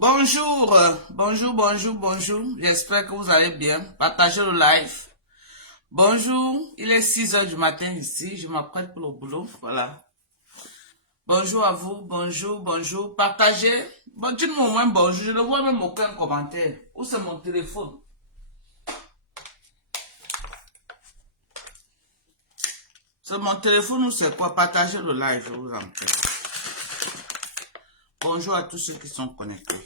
Bonjour, bonjour. J'espère que vous allez bien. Partagez le live. Bonjour, il est 6 heures du matin ici. Je m'apprête pour le boulot. Voilà. Bonjour à vous, bonjour. Partagez. Bon, dites-moi au moins bonjour. Je ne vois même aucun commentaire. Où c'est mon téléphone? C'est mon téléphone ou c'est quoi? Partagez le live, je vous en prie. Bonjour à tous ceux qui sont connectés.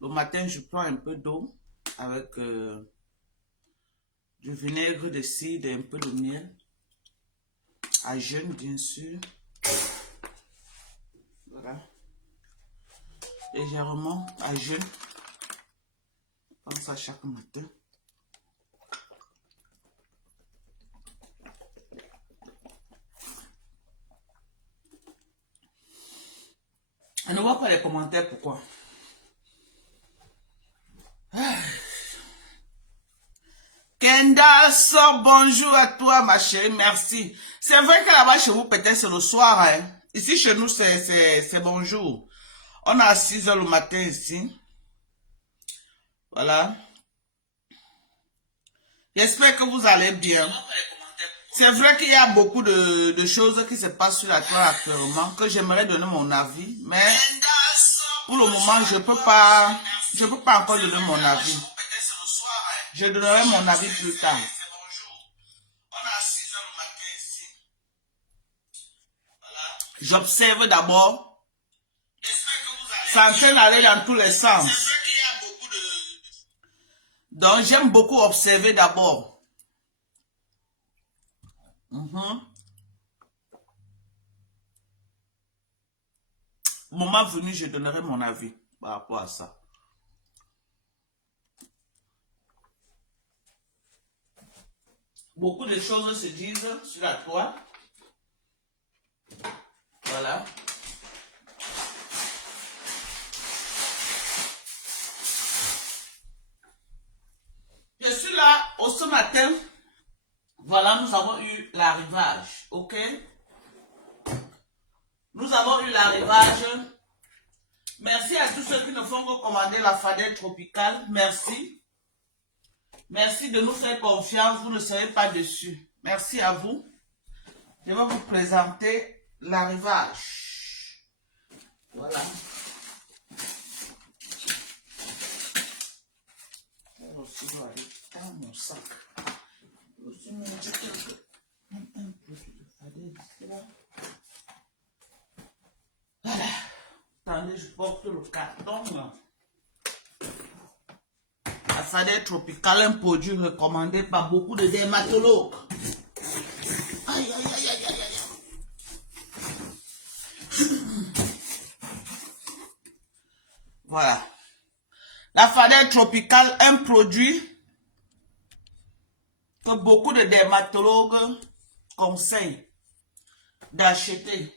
Le matin, je prends un peu d'eau avec du vinaigre de cidre et un peu de miel. À jeûne, bien sûr. Voilà. Légèrement à jeûne. Comme ça chaque matin. On ne voit pas les commentaires, pourquoi? Kenda, sort, bonjour à toi, ma chérie, merci. C'est vrai que là-bas, chez vous, peut-être c'est le soir, hein. Ici, chez nous, c'est bonjour. On est à 6 heures le matin ici. Voilà. J'espère que vous allez bien. C'est vrai qu'il y a beaucoup de choses qui se passent sur la toile actuellement, que j'aimerais donner mon avis, mais pour le moment, je peux pas encore donner mon avis. Je donnerai mon avis plus tard. J'observe d'abord. Ça en train d'aller dans tous les sens. Donc, j'aime beaucoup observer d'abord. Moment venu, je donnerai mon avis par rapport à ça. Beaucoup de choses se disent sur la toile. Voilà. Je suis là ce matin. Voilà, nous avons eu l'arrivage. Ok? Nous avons eu l'arrivage. Merci à tous ceux qui ne font que commander la fadette tropicale. Merci. Merci de nous faire confiance. Vous ne serez pas dessus. Merci à vous. Je vais vous présenter l'arrivage. Voilà. Je dois aller dans mon sac. Je vais mettre un peu de fadette ici là. Voilà. Attendez, je porte le carton là. La fadette tropicale, un produit recommandé par beaucoup de dermatologues. Aïe, aïe, aïe, aïe, aïe, aïe. Voilà. La fadette tropicale, un produit que beaucoup de dermatologues conseillent d'acheter.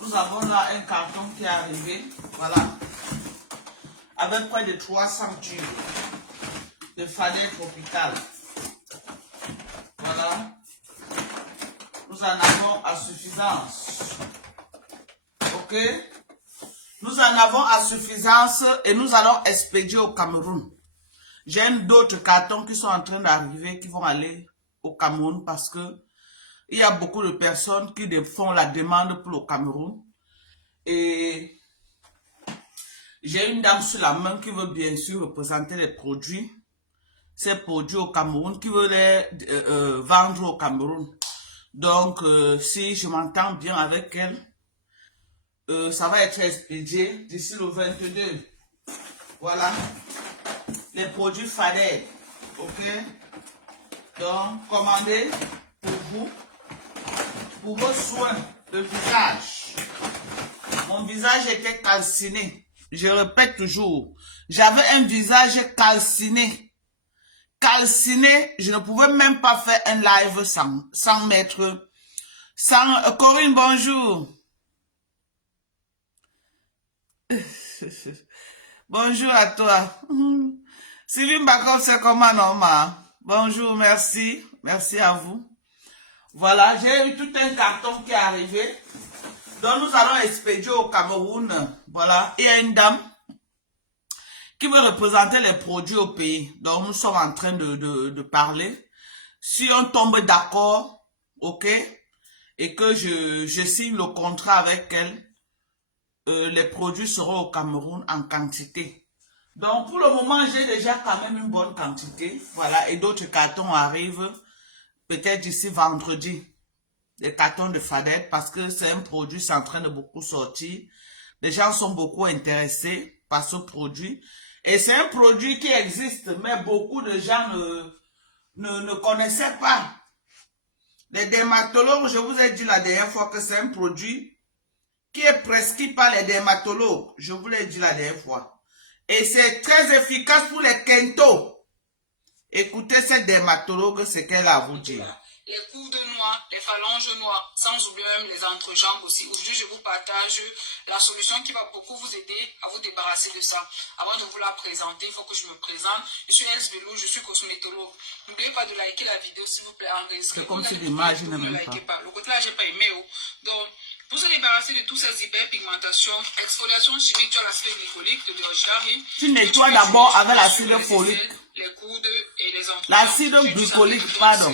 Nous avons là un carton qui est arrivé. Voilà. Avec près de 300 tubes de fadette tropicale. Voilà. Nous en avons à suffisance. Ok? Nous en avons à suffisance et nous allons expédier au Cameroun. J'ai d'autres cartons qui sont en train d'arriver, qui vont aller au Cameroun parce que il y a beaucoup de personnes qui font la demande pour le Cameroun. Et j'ai une dame sur la main qui veut bien sûr représenter les produits. Ces produits au Cameroun, qui veut les vendre au Cameroun. Donc, si je m'entends bien avec elle, ça va être expédié d'ici le 22. Voilà. Les produits fadette. Ok? Donc, commandez pour vous, pour vos soins de visage. Mon visage était calciné. Je répète toujours, j'avais un visage calciné. Calciné, je ne pouvais même pas faire un live sans mettre... Corinne, bonjour. Bonjour à toi. Sylvie Bakov, c'est comment, Norma? Bonjour, merci. Merci à vous. Voilà, j'ai eu tout un carton qui est arrivé. Donc, nous allons expédier au Cameroun. Voilà, il y a une dame qui veut représenter les produits au pays. Donc, nous sommes en train de parler. Si on tombe d'accord, ok, et que je signe le contrat avec elle, les produits seront au Cameroun en quantité. Donc, pour le moment, j'ai déjà quand même une bonne quantité. Voilà, et d'autres cartons arrivent peut-être d'ici vendredi. Des cartons de Fadette, parce que c'est un produit, c'est en train de beaucoup sortir. Les gens sont beaucoup intéressés par ce produit. Et c'est un produit qui existe, mais beaucoup de gens ne connaissaient pas. Les dermatologues, je vous ai dit la dernière fois que c'est un produit qui est prescrit par les dermatologues. Je vous l'ai dit la dernière fois. Et c'est très efficace pour les quintos. Écoutez cette dermatologue, ce qu'elle a à vous dire. Les coudes noirs, les phalanges noires, sans oublier même les entrejambes aussi. Aujourd'hui, je vous partage la solution qui va beaucoup vous aider à vous débarrasser de ça. Avant de vous la présenter, il faut que je me présente. Je suis Els Belou, je suis cosmétologue. N'oubliez pas de liker la vidéo, s'il vous plaît, enregistrer. C'est comme si l'image ne likez pas. Le côté là, j'ai pas aimé. Donc, pour se débarrasser de toutes ces hyperpigmentations, exfoliation chimique sur l'acide glycolique de Bergerac. Tu nettoies d'abord avec l'acide folique. Les coudes et les entrejambes. L'acide glycolique, pardon.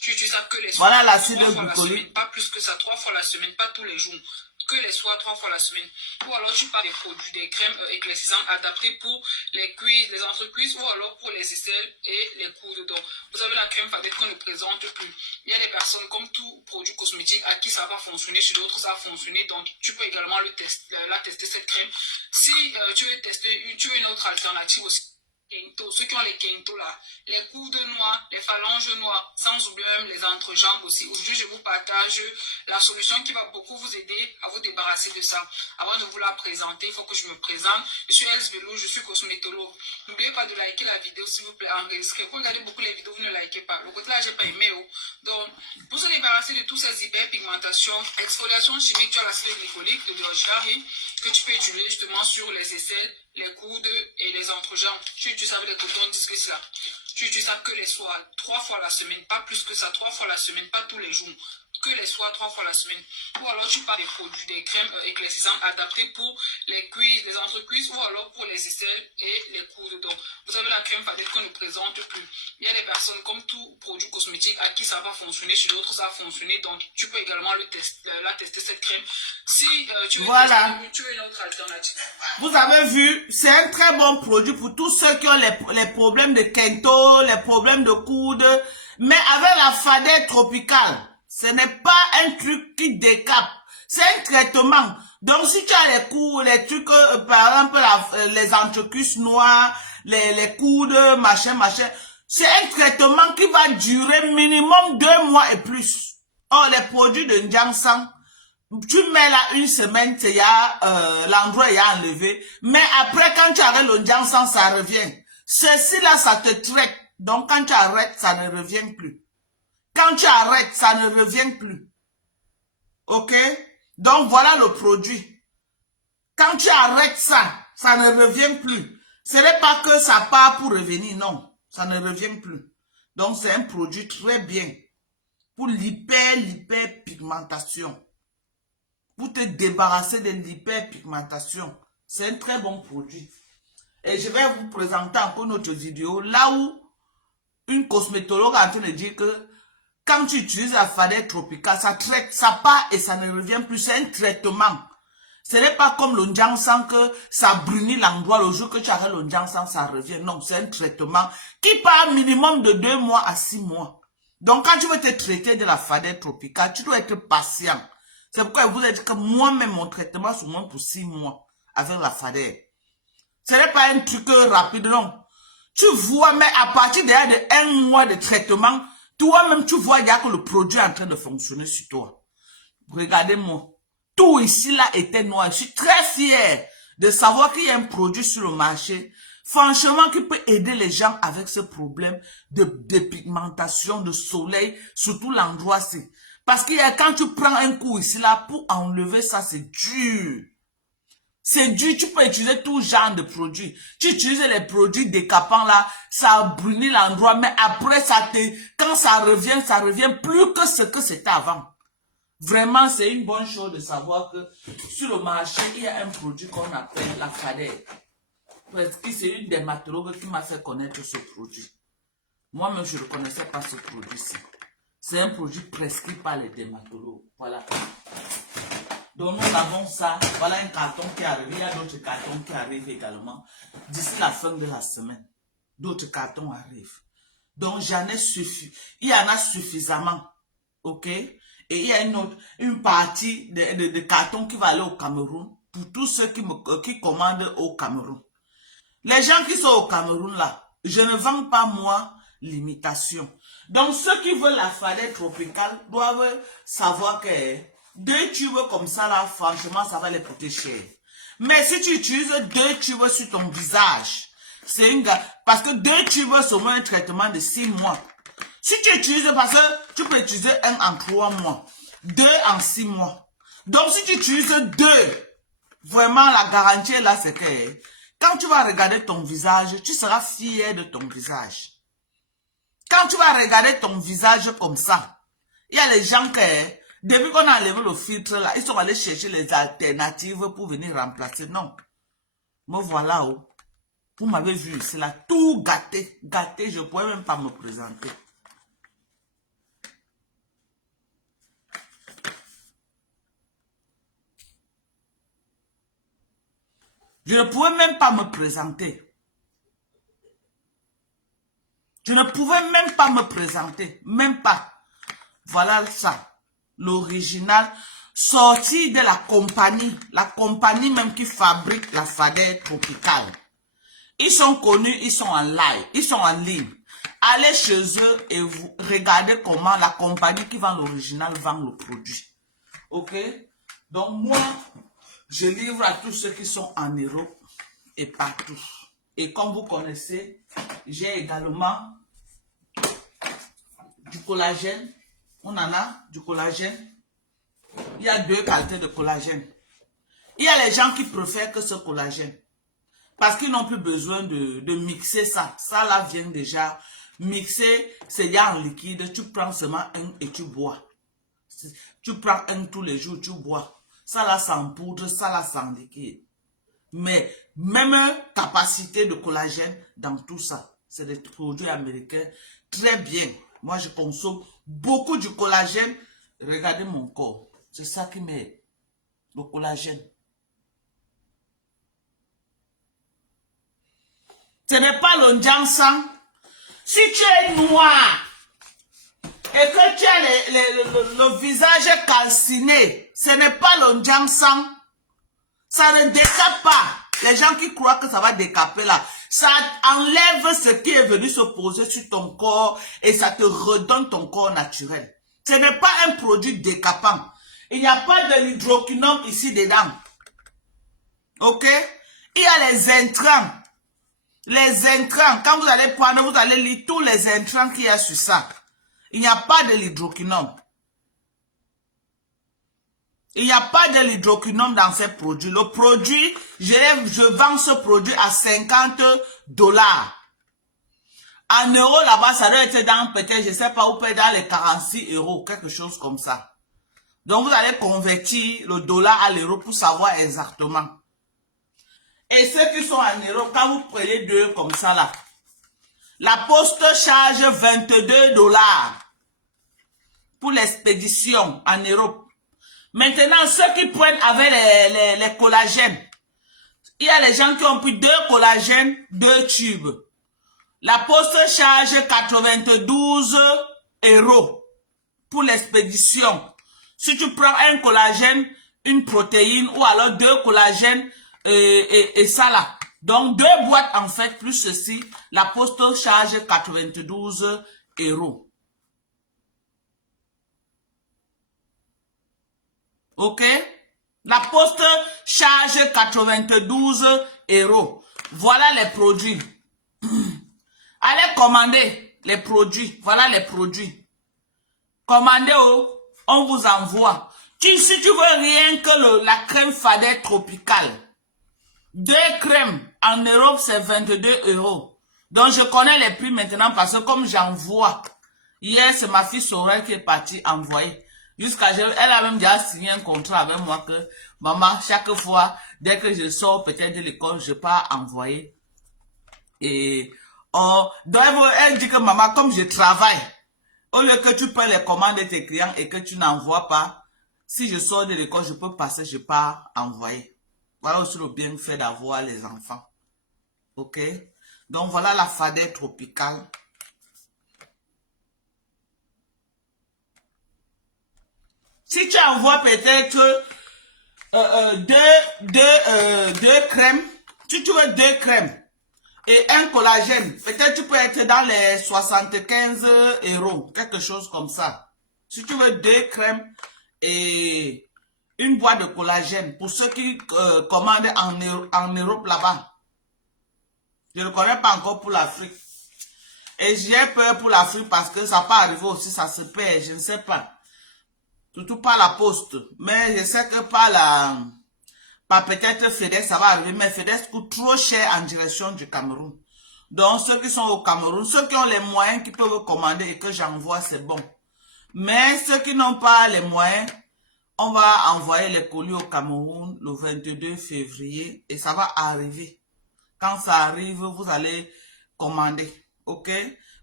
Tu utilises ça que les voilà soirs, l'acide 3 fois la glycolique. semaine, pas plus que ça, 3 fois la semaine, pas tous les jours. Que les soirs, 3 fois la semaine. Ou alors tu parles des produits, des crèmes éclaircissantes adaptées pour les cuisses, les entrecuisses, ou alors pour les aisselles et les coudes. Donc, vous avez la crème Fadette qu'on ne présente plus. Il y a des personnes, comme tout produit cosmétique, à qui ça va fonctionner, chez d'autres ça va fonctionner. Donc, tu peux également la tester cette crème. Si tu veux tester, tu veux une autre alternative aussi. Ceux qui ont les quintos là, les coudes noirs, les phalanges noires, sans oublier même les entrejambes aussi. Aujourd'hui, je vous partage la solution qui va beaucoup vous aider à vous débarrasser de ça. Avant de vous la présenter, il faut que je me présente. Je suis Els Belou, je suis cosmétologue. N'oubliez pas de liker la vidéo, s'il vous plaît, enregistrer. Vous regardez beaucoup les vidéos, vous ne likez pas. Le côté là, j'ai pas aimé. Donc, pour se débarrasser de toutes ces hyperpigmentations, exfoliation chimique sur l'acide glycolique de Bergerac que tu peux utiliser justement sur les aisselles, les coudes et les entrejambes. Tu utilises avec les cotons disques là. Tu utilises ça que les soirs, 3 fois la semaine, pas plus que ça, 3 fois la semaine, pas tous les jours. Que les soirs, 3 fois la semaine. Ou alors tu parles des produits, des crèmes éclaircissantes adaptées pour les cuisses, les entrecuisses, ou alors pour les aisselles et les coudes. Donc, vous avez la crème Fadette qu'on ne présente plus. Il y a des personnes, comme tout produit cosmétique, à qui ça va fonctionner, chez d'autres ça va fonctionner. Donc, tu peux également la tester cette crème. Si tu veux voilà. tu veux une autre alternative. Vous avez vu, c'est un très bon produit pour tous ceux qui ont les problèmes de quinto, les problèmes de coude. Mais avec la Fadette tropicale, ce n'est pas un truc qui décape. C'est un traitement. Donc, si tu as les coudes, les trucs, par exemple, les entrecuisses noires, les coudes, machin, c'est un traitement qui va durer minimum 2 mois et plus. Or, les produits de Ndiansang, tu mets là une semaine, l'endroit est enlevé. Mais après, quand tu arrêtes le Ndiansang, ça revient. Ceci là, ça te traite. Donc, quand tu arrêtes, ça ne revient plus. Quand tu arrêtes, ça ne revient plus. Ok? Donc, voilà le produit. Quand tu arrêtes ça, ça ne revient plus. Ce n'est pas que ça part pour revenir, non. Ça ne revient plus. Donc, c'est un produit très bien pour l'hyperpigmentation. Pour te débarrasser de l'hyperpigmentation. C'est un très bon produit. Et je vais vous présenter encore une autre vidéo là où une cosmétologue est en train de dire que quand tu utilises la Fadette tropicale, ça traite, ça part et ça ne revient plus. C'est un traitement. Ce n'est pas comme le Ndiansang que ça brunit l'endroit. Le jour que tu arrêtes le Ndiansang, ça revient. Non, c'est un traitement qui part minimum de 2 mois à 6 mois. Donc, quand tu veux te traiter de la Fadette tropicale, tu dois être patient. C'est pourquoi je vous ai dit que moi-même, mon traitement, c'est au moins pour 6 mois avec la Fadette. Ce n'est pas un truc rapide, non. Tu vois, mais à partir de 1 mois de traitement, toi-même, tu vois, il y a que le produit est en train de fonctionner sur toi. Regardez-moi. Tout ici, là, était noir. Je suis très fier de savoir qu'il y a un produit sur le marché, franchement, qui peut aider les gens avec ce problème de pigmentation, de soleil, surtout l'endroit-ci. Parce que quand tu prends un coup ici, là, pour enlever ça, c'est dur. C'est dur, tu peux utiliser tout genre de produits. Tu utilises les produits décapants là, ça brunit l'endroit, mais après, quand ça revient plus que ce que c'était avant. Vraiment, c'est une bonne chose de savoir que sur le marché, il y a un produit qu'on appelle la Fadette. prescrit, c'est une dermatologue qui m'a fait connaître ce produit. Moi-même, je ne connaissais pas ce produit-ci. C'est un produit prescrit par les dermatologues. Voilà. Donc, nous avons ça. Voilà un carton qui arrive. Il y a d'autres cartons qui arrivent également. D'ici la fin de la semaine, d'autres cartons arrivent. Donc, il y en a suffisamment. OK? Et il y a une partie de cartons qui va aller au Cameroun pour tous ceux qui commandent au Cameroun. Les gens qui sont au Cameroun là, je ne vends pas moi l'imitation. Donc ceux qui veulent la fadette tropicale doivent savoir que 2 tubes comme ça là, franchement ça va les coûter cher. Mais si tu utilises 2 tubes sur ton visage, parce que 2 tubes sont un traitement de 6 mois. Si tu utilises, parce que tu peux utiliser un en 3 mois, 2 en 6 mois. Donc si tu utilises 2, vraiment la garantie là c'est que quand tu vas regarder ton visage, tu seras fier de ton visage. Quand tu vas regarder ton visage comme ça, il y a les gens qui, depuis qu'on a enlevé le filtre là, ils sont allés chercher les alternatives pour venir remplacer. Non. Me voilà où. Vous m'avez vu, c'est là tout gâté. Gâté, je ne pourrais même pas me présenter. Je ne pouvais même pas me présenter. Je ne pouvais même pas me présenter. Même pas. Voilà ça. L'original. Sorti de la compagnie. La compagnie même qui fabrique la fadette tropicale. Ils sont connus, ils sont en live. Ils sont en ligne. Allez chez eux et vous regardez comment la compagnie qui vend l'original vend le produit. Ok? Donc moi, je livre à tous ceux qui sont en Europe et partout. Et comme vous connaissez, j'ai également du collagène. On en a du collagène. Il y a 2 qualités de collagène. Il y a les gens qui préfèrent que ce collagène. Parce qu'ils n'ont plus besoin de mixer ça. Ça là vient déjà mixer. C'est déjà en liquide. Tu prends seulement un et tu bois. Tu prends un tous les jours, tu bois. Ça là, c'est en poudre, ça là, c'est en liquide. Mais même capacité de collagène dans tout ça. C'est des produits américains très bien. Moi, je consomme beaucoup du collagène. Regardez mon corps. C'est ça qui m'aide. Le collagène. Ce n'est pas le Jianshan. Si tu es noir et que tu as le visage calciné, ce n'est pas le Jianshan. Ça ne décape pas. Les gens qui croient que ça va décaper là, ça enlève ce qui est venu se poser sur ton corps et ça te redonne ton corps naturel. Ce n'est pas un produit décapant. Il n'y a pas de l'hydroquinone ici dedans. Ok? Il y a les intrants. Les intrants, quand vous allez prendre, vous allez lire tous les intrants qu'il y a sur ça. Il n'y a pas de l'hydroquinone. Il n'y a pas de l'hydroquinone dans ces produits. Le produit, je vends ce produit à $50. En euros, là-bas, ça doit être dans peut-être, je ne sais pas où, peut-être dans les 46 €, quelque chose comme ça. Donc, vous allez convertir le dollar à l'euro pour savoir exactement. Et ceux qui sont en euros, quand vous prenez 2 comme ça, là, la poste charge $22 pour l'expédition en Europe. Maintenant, ceux qui prennent avec les collagènes, il y a les gens qui ont pris 2 collagènes, 2 tubes. La poste charge 92 € pour l'expédition. Si tu prends un collagène, une protéine ou alors 2 collagènes et ça là. Donc 2 boîtes en fait plus ceci, la poste charge 92 €. Ok? La poste charge 92 €. Voilà les produits. Allez commander les produits. Voilà les produits. Commandez, on vous envoie. Si tu veux rien que la crème fadette tropicale. 2 crèmes en Europe, c'est 22 €. Donc, je connais les prix maintenant parce que comme j'envoie. Hier, c'est ma fille Sorel qui est partie envoyer. Elle a même déjà signé un contrat avec moi que, maman, chaque fois, dès que je sors peut-être de l'école, je pars envoyer Et donc elle dit que maman, comme je travaille, au lieu que tu peux les commander tes clients et que tu n'envoies pas, si je sors de l'école, je peux passer, je pars envoyer. Voilà aussi le bienfait d'avoir les enfants. Ok? Donc voilà la fadette tropicale. Si tu envoies peut-être deux crèmes, si tu veux 2 crèmes et un collagène, peut-être tu peux être dans les 75 €, quelque chose comme ça. Si tu veux 2 crèmes et une boîte de collagène, pour ceux qui commandent en Europe là-bas. Je ne connais pas encore pour l'Afrique. Et j'ai peur pour l'Afrique parce que ça peut arriver aussi, ça se perd, je ne sais pas. Surtout par la poste. Mais je sais que par peut-être FedEx, ça va arriver. Mais FedEx coûte trop cher en direction du Cameroun. Donc, ceux qui sont au Cameroun, ceux qui ont les moyens, qui peuvent commander et que j'envoie, c'est bon. Mais ceux qui n'ont pas les moyens, on va envoyer les colis au Cameroun le 22 février et ça va arriver. Quand ça arrive, vous allez commander. Ok?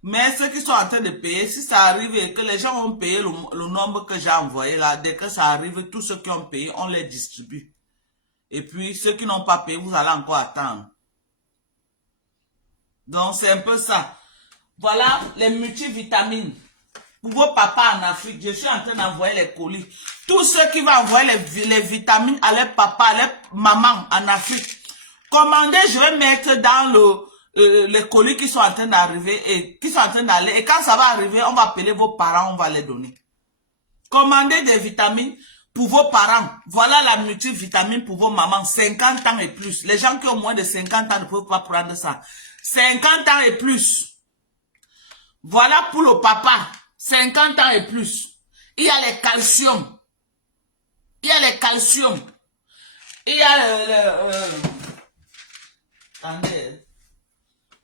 Mais ceux qui sont en train de payer, si ça arrive et que les gens ont payé le nombre que j'ai envoyé là, dès que ça arrive, tous ceux qui ont payé, on les distribue. Et puis, ceux qui n'ont pas payé, vous allez encore attendre. Donc, c'est un peu ça. Voilà les multivitamines. Pour vos papas en Afrique, je suis en train d'envoyer les colis. Tous ceux qui vont envoyer les vitamines à leurs papas, à leurs mamans en Afrique, commandez, je vais mettre dans les colis qui sont en train d'arriver et qui sont en train d'aller. Et quand ça va arriver, on va appeler vos parents, on va les donner. Commandez des vitamines pour vos parents. Voilà la multivitamine pour vos mamans, 50 ans et plus. Les gens qui ont moins de 50 ans ne peuvent pas prendre ça. 50 ans et plus. Voilà pour le papa, 50 ans et plus. Il y a les calcium. Il y a les calcium. Il y a attendez.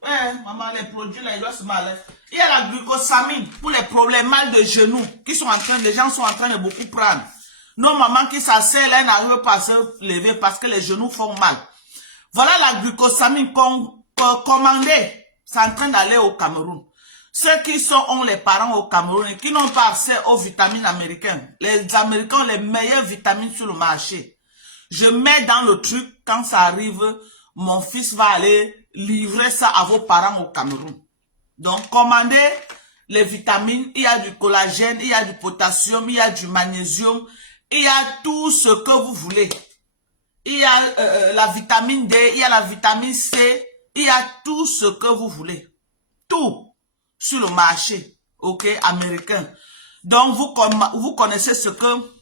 Ouais, maman, les produits là, ils doivent se mal. Il y a la glucosamine pour les problèmes mal de genoux qui sont en train, les gens sont en train de beaucoup prendre. Nos mamans qui s'asseyent là, n'arrivent pas à se lever parce que les genoux font mal. Voilà la glucosamine commandée. C'est en train d'aller au Cameroun. Ceux qui ont les parents au Cameroun et qui n'ont pas accès aux vitamines américaines. Les Américains ont les meilleures vitamines sur le marché. Je mets dans le truc, quand ça arrive, mon fils va aller livrer ça à vos parents au Cameroun. Donc, commandez les vitamines. Il y a du collagène, il y a du potassium, il y a du magnésium. Il y a tout ce que vous voulez. Il y a la vitamine D, il y a la vitamine C. Il y a tout ce que vous voulez. Tout sur le marché, ok, américain. Donc, vous connaissez ce que...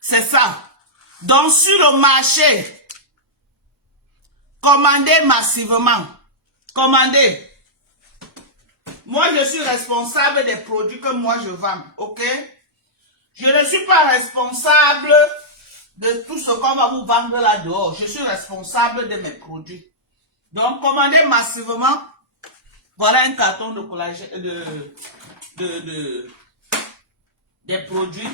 C'est ça. Donc, sur le marché, commandez massivement. Commandez. Moi, je suis responsable des produits que moi je vends, ok? Je ne suis pas responsable de tout ce qu'on va vous vendre là dehors. Je suis responsable de mes produits. Donc, commandez massivement. Voilà un carton de collagène, des produits,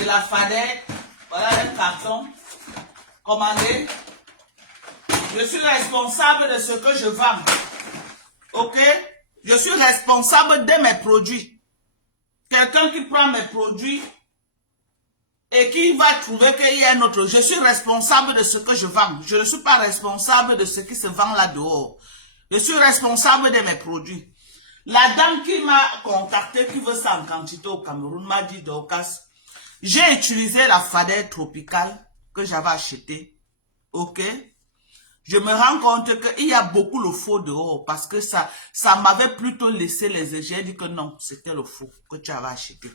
de la fadette. Voilà un carton. Commandez. Je suis responsable de ce que je vends. Ok? Je suis responsable de mes produits. Quelqu'un qui prend mes produits et qui va trouver qu'il y a un autre. Je suis responsable de ce que je vends. Je ne suis pas responsable de ce qui se vend là dehors. Je suis responsable de mes produits. La dame qui m'a contacté, qui veut ça en quantité au Cameroun, m'a dit, Dorcas, j'ai utilisé la fadette tropicale que j'avais achetée. Ok? Je me rends compte qu'il y a beaucoup le faux dehors parce que ça m'avait plutôt laissé les yeux. J'ai dit que non, c'était le faux que tu avais acheté.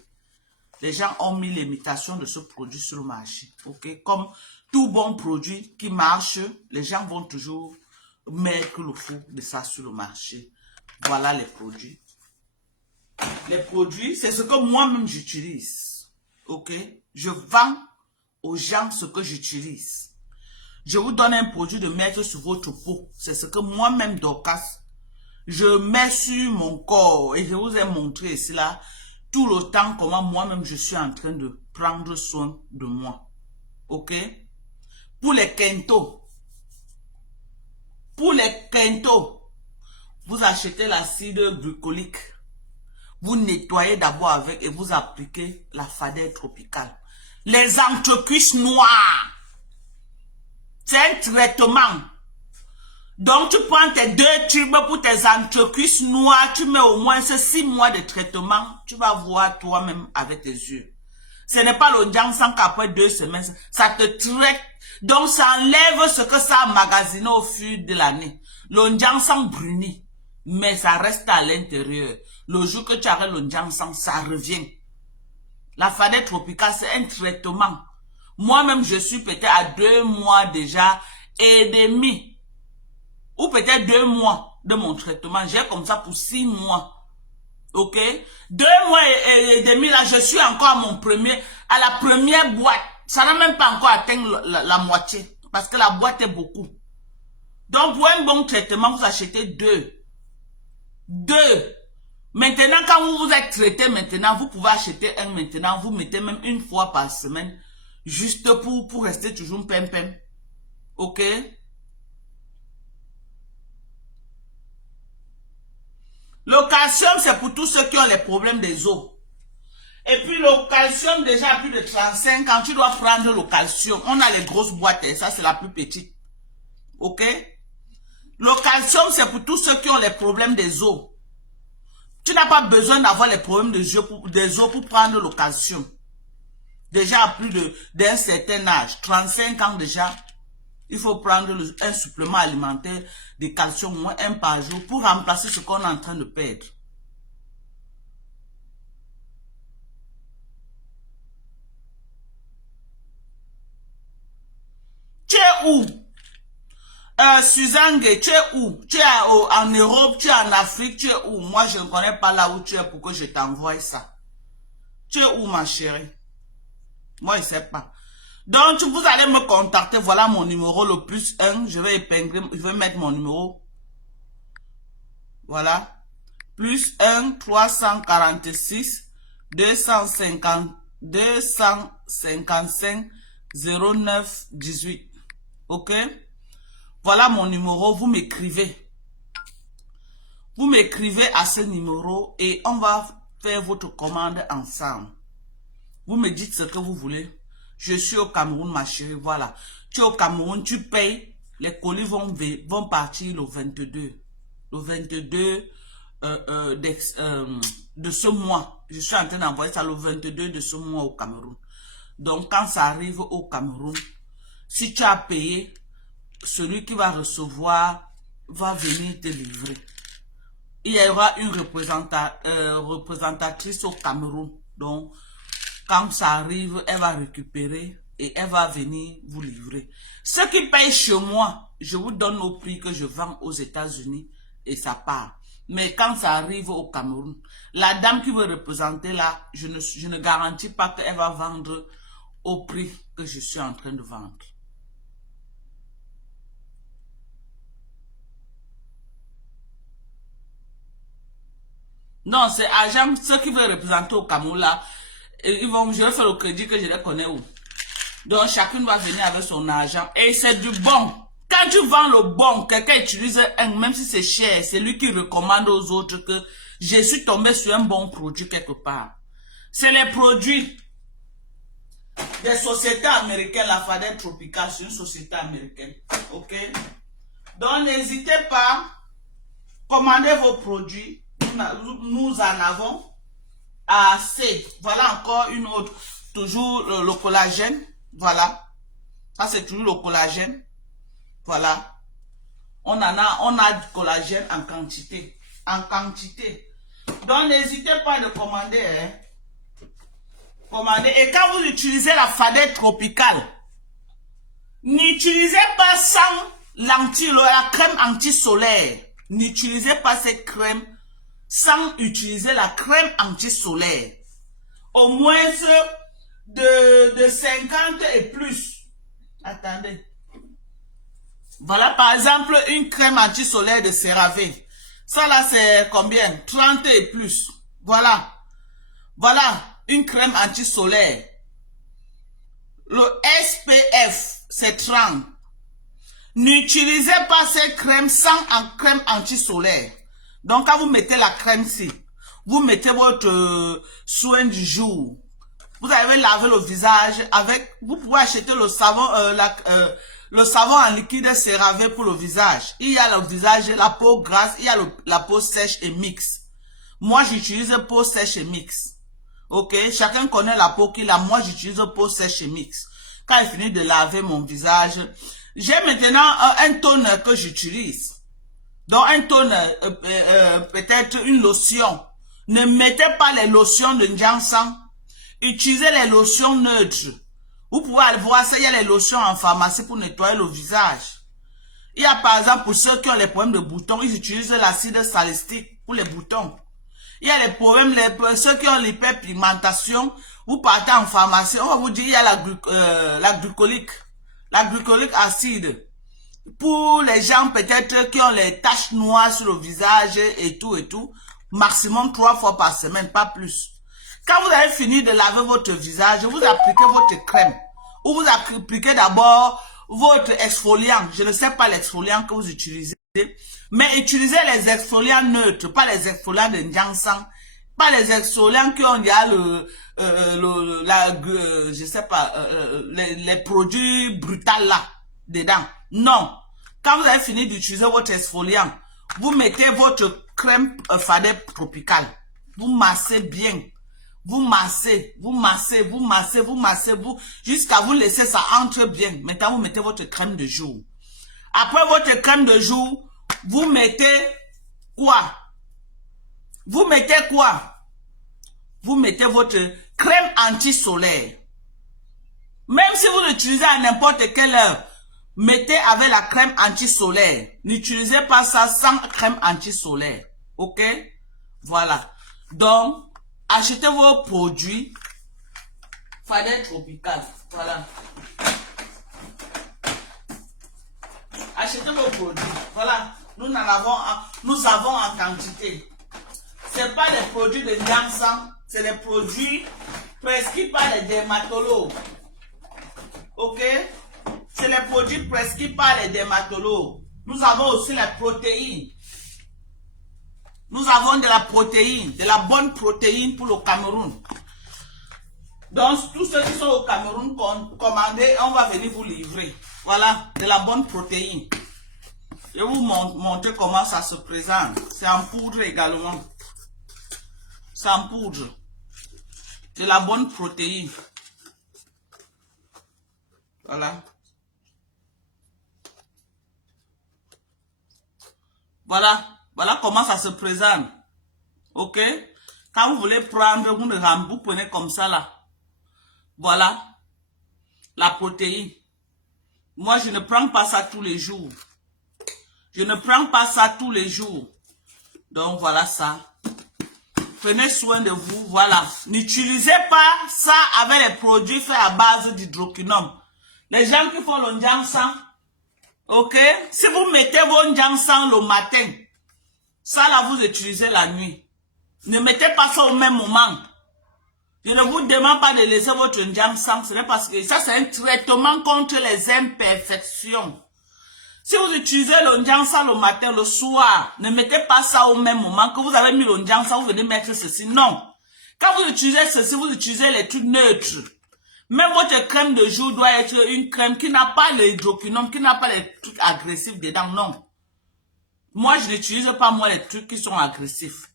Les gens ont mis l'imitation de ce produit sur le marché. Ok? Comme tout bon produit qui marche, les gens vont toujours mettre le faux de ça sur le marché. Voilà les produits. Les produits, c'est ce que moi-même j'utilise. Ok? Je vends aux gens ce que j'utilise. Je vous donne un produit de mettre sur votre peau. C'est ce que moi-même, Dorcas, je mets sur mon corps. Et je vous ai montré ici là, tout le temps, comment moi-même je suis en train de prendre soin de moi. Ok? Pour les quintos, vous achetez l'acide glycolique. Vous nettoyez d'abord avec et vous appliquez la fadette tropicale. Les entrecuisses noires. C'est un traitement. Donc, tu prends tes 2 tubes pour tes entrecuisses noires. Tu mets au moins 6 mois de traitement. Tu vas voir toi-même avec tes yeux. Ce n'est pas le Jiangshan qu'après 2 semaines, ça te traite. Donc, ça enlève ce que ça a emmagasiné au fil de l'année. Le Jiangshan brunit, mais ça reste à l'intérieur. Le jour que tu arrêtes le Jiangshan, ça revient. La fadette tropicale, c'est un traitement. Moi-même, je suis peut-être à 2 mois déjà et demi. Ou peut-être 2 mois de mon traitement. J'ai comme ça pour 6 mois. Ok? 2 mois et demi, là, je suis encore à la première boîte. Ça n'a même pas encore atteint la moitié. Parce que la boîte est beaucoup. Donc, pour un bon traitement, vous achetez 2. 2. Maintenant, quand vous vous êtes traité maintenant, vous pouvez acheter un maintenant. Vous mettez même 1 fois par semaine. Juste pour rester toujours pem-pem. Ok? Le calcium, c'est pour tous ceux qui ont les problèmes des os. Et puis le calcium, déjà à plus de 35 ans, tu dois prendre le calcium. On a les grosses boîtes, et ça c'est la plus petite. Ok? Le calcium, c'est pour tous ceux qui ont les problèmes des os. Tu n'as pas besoin d'avoir les problèmes des os pour prendre le calcium. Déjà à plus d'un certain âge, 35 ans déjà, il faut prendre un supplément alimentaire de calcium, au moins 1 par jour, pour remplacer ce qu'on est en train de perdre. Tu es où? Suzanne, tu es où? Tu es en Europe, tu es en Afrique, tu es où? Moi, je ne connais pas là où tu es pour que je t'envoie ça. Tu es où, ma chérie? Moi, je ne sais pas. Donc, vous allez me contacter. Voilà mon numéro, le +1. Je vais épingler, je vais mettre mon numéro. Voilà. +1 346 255 09 18. Ok? Voilà mon numéro. Vous m'écrivez. Vous m'écrivez à ce numéro et on va faire votre commande ensemble. Vous me dites ce que vous voulez. Je suis au Cameroun, ma chérie, voilà. Tu es au Cameroun, tu payes. Les colis vont partir le 22. Le 22 de ce mois. Je suis en train d'envoyer ça le 22 de ce mois au Cameroun. Donc, quand ça arrive au Cameroun, si tu as payé, celui qui va recevoir va venir te livrer. Il y aura une représentatrice au Cameroun. Donc, quand ça arrive, elle va récupérer et elle va venir vous livrer. Ceux qui payent chez moi, je vous donne au prix que je vends aux États-Unis et ça part. Mais quand ça arrive au Cameroun, la dame qui veut représenter là, je ne garantis pas qu'elle va vendre au prix que je suis en train de vendre. Non, c'est agent, ceux qui veulent représenter au Cameroun là, je vais faire le crédit que je les connais où. Donc, chacune va venir avec son argent. Et c'est du bon. Quand tu vends le bon, quelqu'un utilise un, même si c'est cher, c'est lui qui recommande aux autres que je suis tombé sur un bon produit quelque part. C'est les produits des sociétés américaines. La Fadette Tropicale, c'est une société américaine. Ok? Donc, n'hésitez pas. Commandez vos produits. Nous en avons assez. Voilà encore une autre. Toujours le collagène. Voilà. Ça, c'est toujours le collagène. Voilà. On a du collagène en quantité. En quantité. Donc, n'hésitez pas de commander. Hein. Commandez. Et quand vous utilisez la Fadette Tropicale, n'utilisez pas sans la crème anti-solaire. N'utilisez pas cette crème sans utiliser la crème anti-solaire. Au moins de 50 et plus. Attendez. Voilà, par exemple, une crème anti-soleil de CeraVe. Ça, là, c'est combien? 30 et plus. Voilà. Voilà, une crème anti-soleil. Le SPF, c'est 30. N'utilisez pas ces crèmes sans crème anti-soleil. Donc, quand vous mettez la crème-ci, vous mettez votre soin du jour. Vous avez lavé le visage avec, vous pouvez acheter le savon, le savon en liquide CeraVe pour le visage. Il y a le visage, la peau grasse, il y a la peau sèche et mixte. Moi, j'utilise peau sèche et mixte. Ok, chacun connaît la peau qu'il a. Moi, j'utilise peau sèche et mixte. Quand il finit de laver mon visage, j'ai maintenant un toner que j'utilise. Donc, un toner, peut-être une lotion. Ne mettez pas les lotions de Njansan. Utilisez les lotions neutres. Vous pouvez aller voir ça, il y a les lotions en pharmacie pour nettoyer le visage. Il y a par exemple pour ceux qui ont les problèmes de boutons, ils utilisent l'acide salicylique pour les boutons. Il y a les problèmes, ceux qui ont l'hyperpigmentation, vous partez en pharmacie, on va vous dire il y a la glycolique acide. Pour les gens peut-être qui ont les taches noires sur le visage et tout, maximum 3 fois par semaine, pas plus. Quand vous avez fini de laver votre visage, vous appliquez votre crème. Ou vous appliquez d'abord votre exfoliant. Je ne sais pas l'exfoliant que vous utilisez. Mais utilisez les exfoliants neutres, pas les exfoliants de Njansan. Pas les exfoliants qui ont déjà je sais pas, les produits brutals là, dedans. Non. Quand vous avez fini d'utiliser votre exfoliant, vous mettez votre crème Fadet tropicale. Vous massez bien. Vous massez, jusqu'à vous laisser ça entre bien. Maintenant, vous mettez votre crème de jour. Après votre crème de jour, vous mettez quoi? Vous mettez quoi? Vous mettez votre crème anti-soleil. Même si vous l'utilisez à n'importe quelle heure, mettez avec la crème anti-soleil. N'utilisez pas ça sans crème anti-soleil. Ok? Voilà. Donc, achetez vos produits Fadet Tropical. Voilà. Achetez vos produits. Voilà. Nous avons en quantité. Ce n'est pas des produits de Njansan. C'est des produits prescrits par les dermatologues. Ok? C'est les produits prescrits par les dermatologues. Nous avons aussi les protéines. Nous avons de la protéine, de la bonne protéine pour le Cameroun. Donc, tous ceux qui sont au Cameroun, commandez, on va venir vous livrer. Voilà, de la bonne protéine. Je vais vous montrer comment ça se présente. C'est en poudre également. C'est en poudre. De la bonne protéine. Voilà. Voilà. Voilà comment ça se présente. Ok? Quand vous voulez prendre, vous prenez comme ça là. Voilà. La protéine. Moi, je ne prends pas ça tous les jours. Je ne prends pas ça tous les jours. Donc, voilà ça. Prenez soin de vous. Voilà. N'utilisez pas ça avec les produits faits à base d'hydroquinone. Les gens qui font le Njansan, ok? Si vous mettez vos Njansan le matin, ça là, vous utilisez la nuit. Ne mettez pas ça au même moment. Je ne vous demande pas de laisser votre Njansan. Ce n'est parce que ça, c'est un traitement contre les imperfections. Si vous utilisez le Njansan le matin, le soir, ne mettez pas ça au même moment que vous avez mis le Njansan, vous venez mettre ceci. Non. Quand vous utilisez ceci, vous utilisez les trucs neutres. Même votre crème de jour doit être une crème qui n'a pas l'hydroquinone, qui n'a pas les trucs agressifs dedans. Non. Moi, je n'utilise pas moi les trucs qui sont agressifs.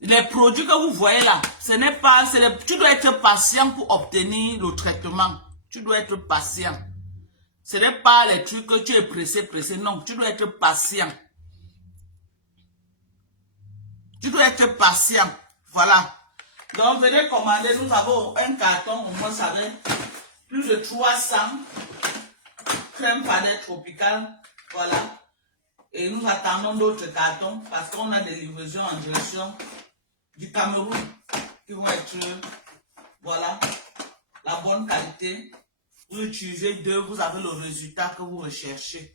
Les produits que vous voyez là, ce n'est pas... tu dois être patient pour obtenir le traitement. Tu dois être patient. Ce n'est pas les trucs que tu es pressé. Non, tu dois être patient. Tu dois être patient. Voilà. Donc, venez commander. Nous avons un carton, au moins, ça fait plus de 300 crèmes Fadet tropicales. Voilà. Et nous attendons d'autres cartons parce qu'on a des livraisons en direction du Cameroun qui vont être, voilà, la bonne qualité. Vous utilisez 2, vous avez le résultat que vous recherchez.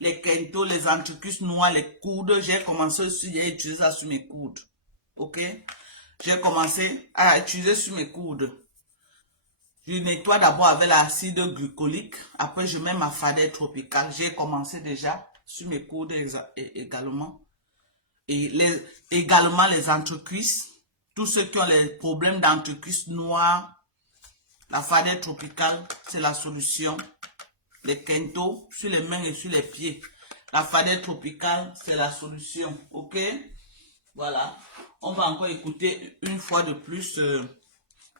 Les Kento, les anticus noirs, les coudes. J'ai commencé aussi à utiliser ça sur mes coudes. Ok? J'ai commencé à utiliser sur mes coudes. Je nettoie d'abord avec l'acide glycolique. Après, je mets ma fadette tropicale. J'ai commencé déjà sur mes coudes également. Et également les entrecuisses. Tous ceux qui ont les problèmes d'entrecuisses noires, la fadette tropicale, c'est la solution. Les Kento sur les mains et sur les pieds. La fadette tropicale, c'est la solution. Ok? Voilà. On va encore écouter une fois de plus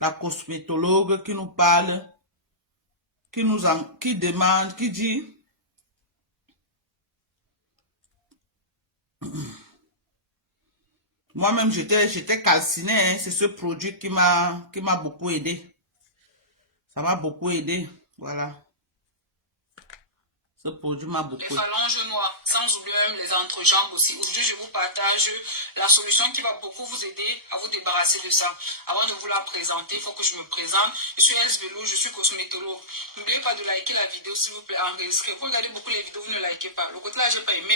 la cosmétologue qui nous parle, qui demande, qui dit moi-même j'étais calcinée, hein, c'est ce produit qui m'a beaucoup aidé. Ça m'a beaucoup aidé, voilà. Ce produit m'a beaucoup aidé. Les phalanges noires, sans oublier même les entrejambes aussi. Aujourd'hui, je vous partage la solution qui va beaucoup vous aider à vous débarrasser de ça. Avant de vous la présenter, il faut que je me présente. Je suis Els Belou, je suis cosmétologue. N'oubliez pas de liker la vidéo, s'il vous plaît, enregistrer. Vous regardez beaucoup les vidéos, vous ne likez pas. Le côté là, je n'ai pas aimé.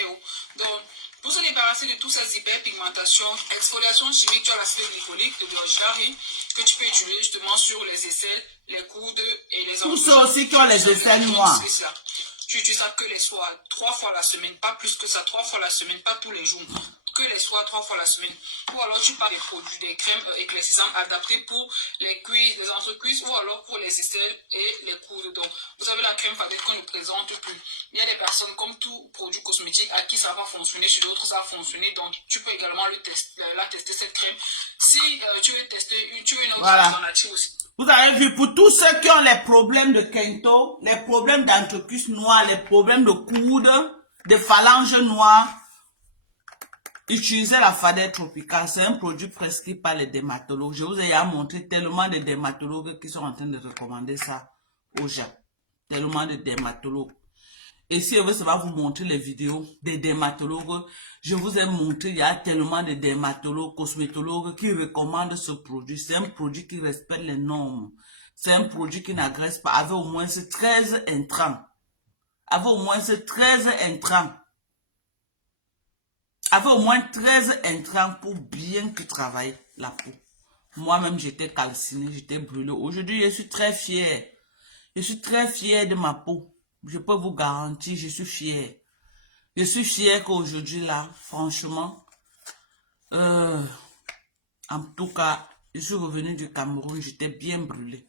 Donc, pour se débarrasser de toutes ces hyperpigmentations, exfoliation chimique, tu as l'acide glycolique de Bergerac que tu peux utiliser justement sur les aisselles, les coudes et les entrejambes. Tous ceux aussi qui ont les aisselles noires. Tu utilises ça que les soirs, 3 fois la semaine, pas plus que ça, 3 fois la semaine, pas tous les jours, que les soirs, 3 fois la semaine. Ou alors tu parles des produits, des crèmes éclaircissantes adaptées pour les cuisses, les entrecuisses, ou alors pour les aisselles et les coudes. Donc, vous savez, la crème Fadette qu'on ne présente plus. Il y a des personnes, comme tout produit cosmétique, à qui ça va fonctionner, chez d'autres ça va fonctionner. Donc, tu peux également la tester, cette crème. Si tu veux tester tu veux une autre alternative aussi. Vous avez vu, pour tous ceux qui ont les problèmes de Kento, les problèmes d'entrecuisse noire, les problèmes de coude, de phalanges noires, utilisez la Fadette tropicale. C'est un produit prescrit par les dermatologues. Je vous ai déjà montré tellement de dermatologues qui sont en train de recommander ça aux gens. Tellement de dermatologues. Et si ça va vous montrer les vidéos des dermatologues, je vous ai montré, il y a tellement de dermatologues, cosmétologues qui recommandent ce produit. C'est un produit qui respecte les normes. C'est un produit qui n'agresse pas, avec au moins 13 intrants. Avec au moins 13 intrants. Avec au moins 13 intrants pour bien que travaille la peau. Moi-même, j'étais calcinée, j'étais brûlée. Aujourd'hui, je suis très fière. Je suis très fière de ma peau. Je peux vous garantir, je suis fière. Je suis fière qu'aujourd'hui, là, franchement, en tout cas, je suis revenue du Cameroun, j'étais bien brûlée.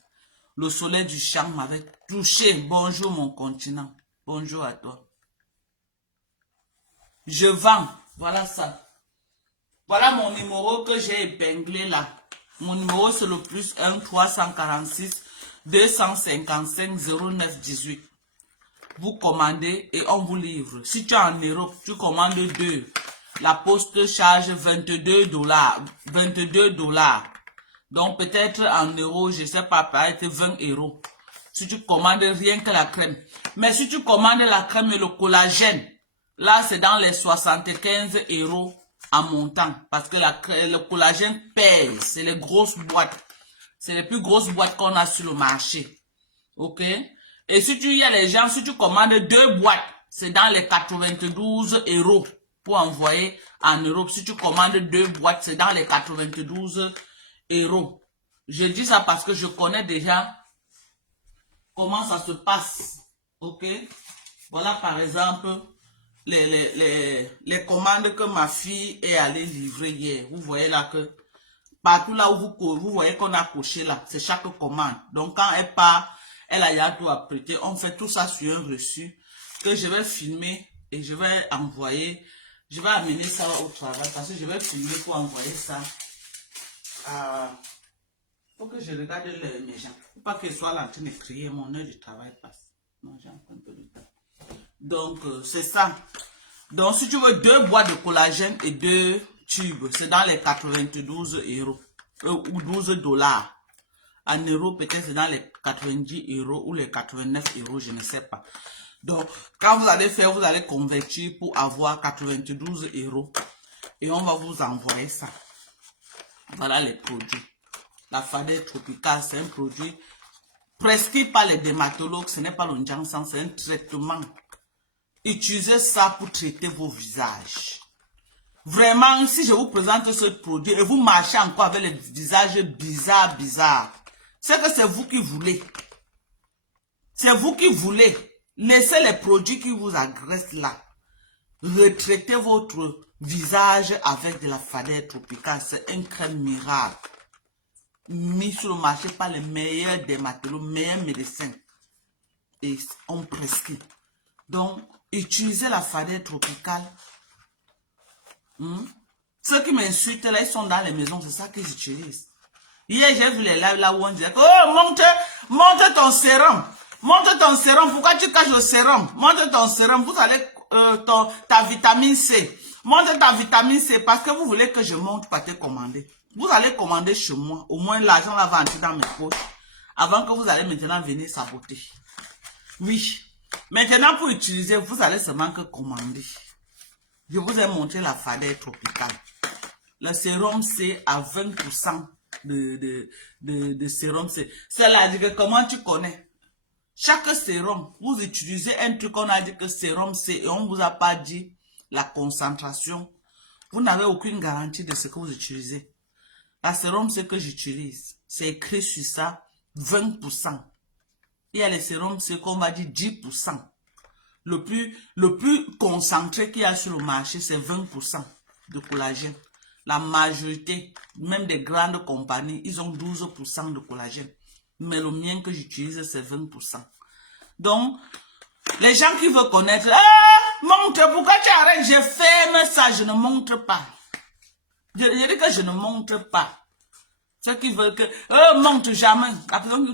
Le soleil du champ m'avait touché. Bonjour mon continent. Bonjour à toi. Je vends. Voilà ça. Voilà mon numéro que j'ai épinglé là. Mon numéro, c'est le +1 346 255 09 18. Vous commandez et on vous livre. Si tu es en Europe, tu commandes 2. La poste charge $22. 22 $. Donc peut-être en euros, je ne sais pas, peut-être 20 €. Si tu commandes rien que la crème. Mais si tu commandes la crème et le collagène, là c'est dans les 75 € en montant. Parce que le collagène pèse. C'est les grosses boîtes. C'est les plus grosses boîtes qu'on a sur le marché. Ok? Et si tu y as les gens, si tu commandes 2 boîtes, c'est dans les 92 € pour envoyer en Europe. Si tu commandes 2 boîtes, c'est dans les 92 €. Je dis ça parce que je connais déjà comment ça se passe. Ok? Voilà par exemple les commandes que ma fille est allée livrer hier. Vous voyez là que partout là où vous voyez qu'on a coché là, c'est chaque commande. Donc quand elle part, elle a tout apprêté. On fait tout ça sur un reçu que je vais filmer et je vais envoyer. Je vais amener ça au travail parce que je vais filmer pour envoyer ça. Faut que je regarde mes gens. Faut pas que ce soit là en train de crier, mon heure du travail passe. Non, j'ai encore un peu de temps. Donc c'est ça. Donc si tu veux 2 boîtes de collagène et 2 tubes, c'est dans les 92 € ou 12 $. En euros, peut-être c'est dans les 90 € ou les 89 €, je ne sais pas. Donc, quand vous allez faire, vous allez convertir pour avoir 92 €. Et on va vous envoyer ça. Voilà les produits. La Fadette tropicale, c'est un produit prescrit par les dermatologues, ce n'est pas le Janssen, c'est un traitement. Utilisez ça pour traiter vos visages. Vraiment, si je vous présente ce produit et vous marchez encore avec les visages bizarres, c'est que c'est vous qui voulez. C'est vous qui voulez. Laissez les produits qui vous agressent là. Retraitez votre visage avec de la fadette tropicale. C'est un crème miracle. Mis sur le marché par les meilleurs dermatologues, meilleurs médecins. Et on prescrit. Donc, utilisez la fadette tropicale. Ceux qui m'insultent là, ils sont dans les maisons, c'est ça qu'ils utilisent. Hier, j'ai vu les lives là où on disait, oh, monte ton sérum. Monte ton sérum. Pourquoi tu caches le sérum? Monte ton sérum. Vous allez, ta vitamine C. Monte ta vitamine C parce que vous voulez que je monte pas te commander. Vous allez commander chez moi. Au moins, l'argent là va entrer dans mes poches. Avant que vous allez maintenant venir saboter. Oui. Maintenant, pour utiliser, vous allez seulement que commander. Je vous ai montré la fadette tropicale. Le sérum C à 20% de sérum C. Cela dit que comment tu connais? Chaque sérum, vous utilisez un truc, on a dit que sérum C et on ne vous a pas dit la concentration. Vous n'avez aucune garantie de ce que vous utilisez. La sérum C que j'utilise, c'est écrit sur ça 20%. Il y a les sérums C qu'on va dire 10%. Le plus concentré qu'il y a sur le marché, c'est 20% de collagène. La majorité, même des grandes compagnies, ils ont 12% de collagène. Mais le mien que j'utilise, c'est 20%. Donc, les gens qui veulent connaître, montre, pourquoi tu arrêtes? Je ferme ça, je ne montre pas. Je dis que je ne montre pas. Ceux qui veulent que, montre jamais.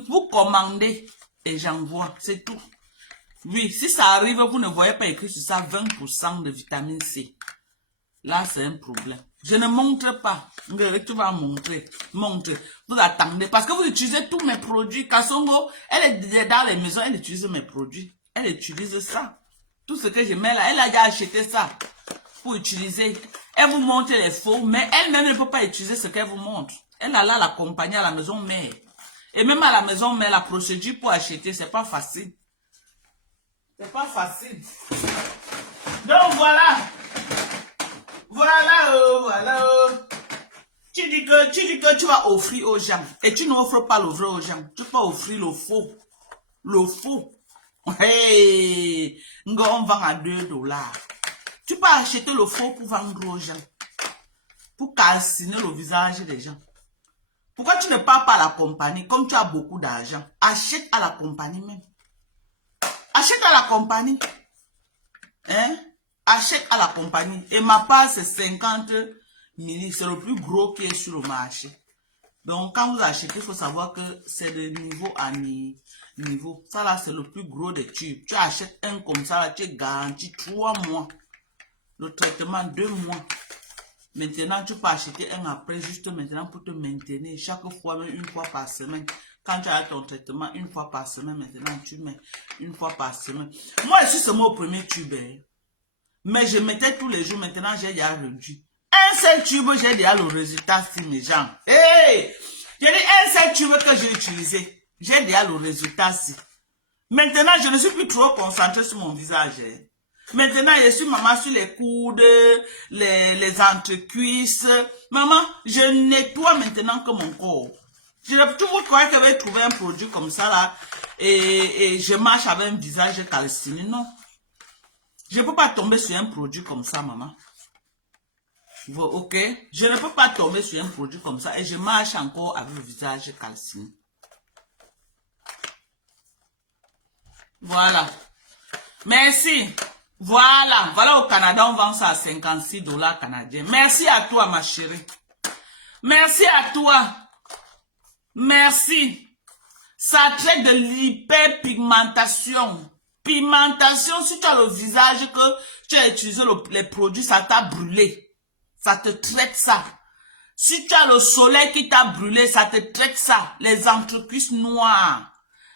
Vous commandez et j'envoie, c'est tout. Oui, si ça arrive, vous ne voyez pas écrit sur ça 20% de vitamine C. Là, c'est un problème. Je ne montre pas. Tu vas montrer. Montre. Vous attendez. Parce que vous utilisez tous mes produits. Kassongo, elle est dans les maisons, elle utilise mes produits. Elle utilise ça. Tout ce que je mets là, elle a déjà acheté ça pour utiliser. Elle vous montre les faux, mais elle-même ne peut pas utiliser ce qu'elle vous montre. Elle a là la compagnie à la maison mère. Et même à la maison mère, la procédure pour acheter, c'est pas facile. C'est pas facile. Donc voilà. Voilà. Tu dis que tu vas offrir aux gens. Et tu n'offres pas le vrai aux gens. Tu peux offrir le faux. Le faux. Hey. On vend à $2. Tu peux acheter le faux pour vendre aux gens. Pour calciner le visage des gens. Pourquoi tu ne pars pas à la compagnie comme tu as beaucoup d'argent? Achète à la compagnie même. Achète à la compagnie. Hein? Achète à la compagnie. Et ma part, c'est 50 ml. C'est le plus gros qui est sur le marché. Donc, quand vous achetez, il faut savoir que c'est de niveau à niveau. Ça là, c'est le plus gros des tubes. Tu achètes un comme ça, là, tu es garanti 3 mois. Le traitement, 2 mois. Maintenant, tu peux acheter un après, juste maintenant pour te maintenir. Chaque fois, même une fois par semaine. Quand tu as ton traitement, une fois par semaine, maintenant, tu mets une fois par semaine. Moi, ici, c'est mon premier tube. Mais je mettais tous les jours. Maintenant, j'ai déjà réduit. Un seul tube, j'ai déjà le résultat sur mes jambes. Hey! J'ai dit un seul tube que j'ai utilisé. J'ai déjà le résultat si. Maintenant, je ne suis plus trop concentré sur mon visage. Maintenant, je suis maman sur les coudes, les entrecuisses. Maman, je nettoie maintenant que mon corps. Tu vous croyez que j'avais trouvé un produit comme ça là et je marche avec un visage calciné? Non. Je ne peux pas tomber sur un produit comme ça, maman. Ok? Je ne peux pas tomber sur un produit comme ça et je marche encore avec le visage calciné. Voilà. Merci. Voilà au Canada, on vend ça à $56 canadiens. Merci à toi, ma chérie. Merci à toi. Merci. Ça traite de l'hyperpigmentation. Pigmentation, si tu as le visage que tu as utilisé les produits, ça t'a brûlé. Ça te traite ça. Si tu as le soleil qui t'a brûlé, ça te traite ça. Les entrecuisses noires.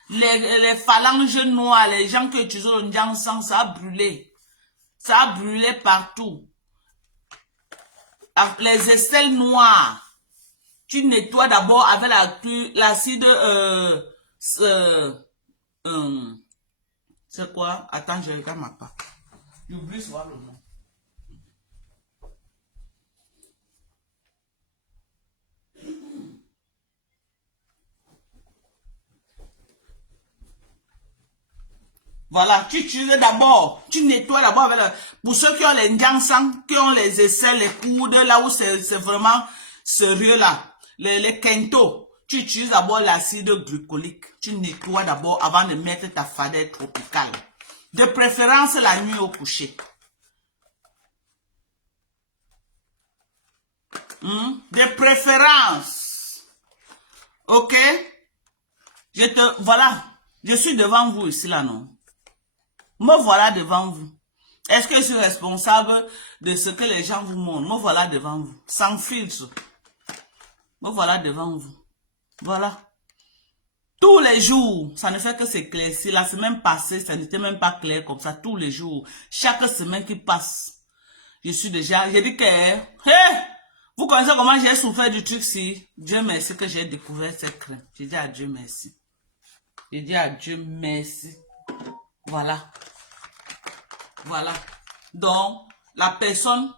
Les phalanges noires, les gens qui utilisent le Janssen, ça a brûlé. Ça a brûlé partout. Les aisselles noires. Tu nettoies d'abord avec l'acide C'est quoi? Attends, je regarde ma part. J'oublie souvent le nom. Voilà, tu utilises d'abord, tu nettoies d'abord avec pour ceux qui ont les ndiansang, qui ont les aisselles, les coudes, là où c'est vraiment sérieux là, les kento, tu utilises d'abord l'acide glycolique. Tu nettoies d'abord avant de mettre ta fadette tropicale. De préférence la nuit au coucher. De préférence. Ok? Voilà, je suis devant vous ici là, non? Me voilà devant vous. Est-ce que je suis responsable de ce que les gens vous montrent? Me voilà devant vous. Sans filtre. Me voilà devant vous. Voilà. Tous les jours, ça ne fait que s'éclaircir. La semaine passée, ça n'était même pas clair comme ça. Tous les jours. Chaque semaine qui passe. Je suis déjà... J'ai dit que... Hey! Vous connaissez comment j'ai souffert du truc si? Dieu merci que j'ai découvert cette crème. J'ai dit à Dieu merci. J'ai dit à Dieu merci. Voilà. Voilà. Donc, la personne,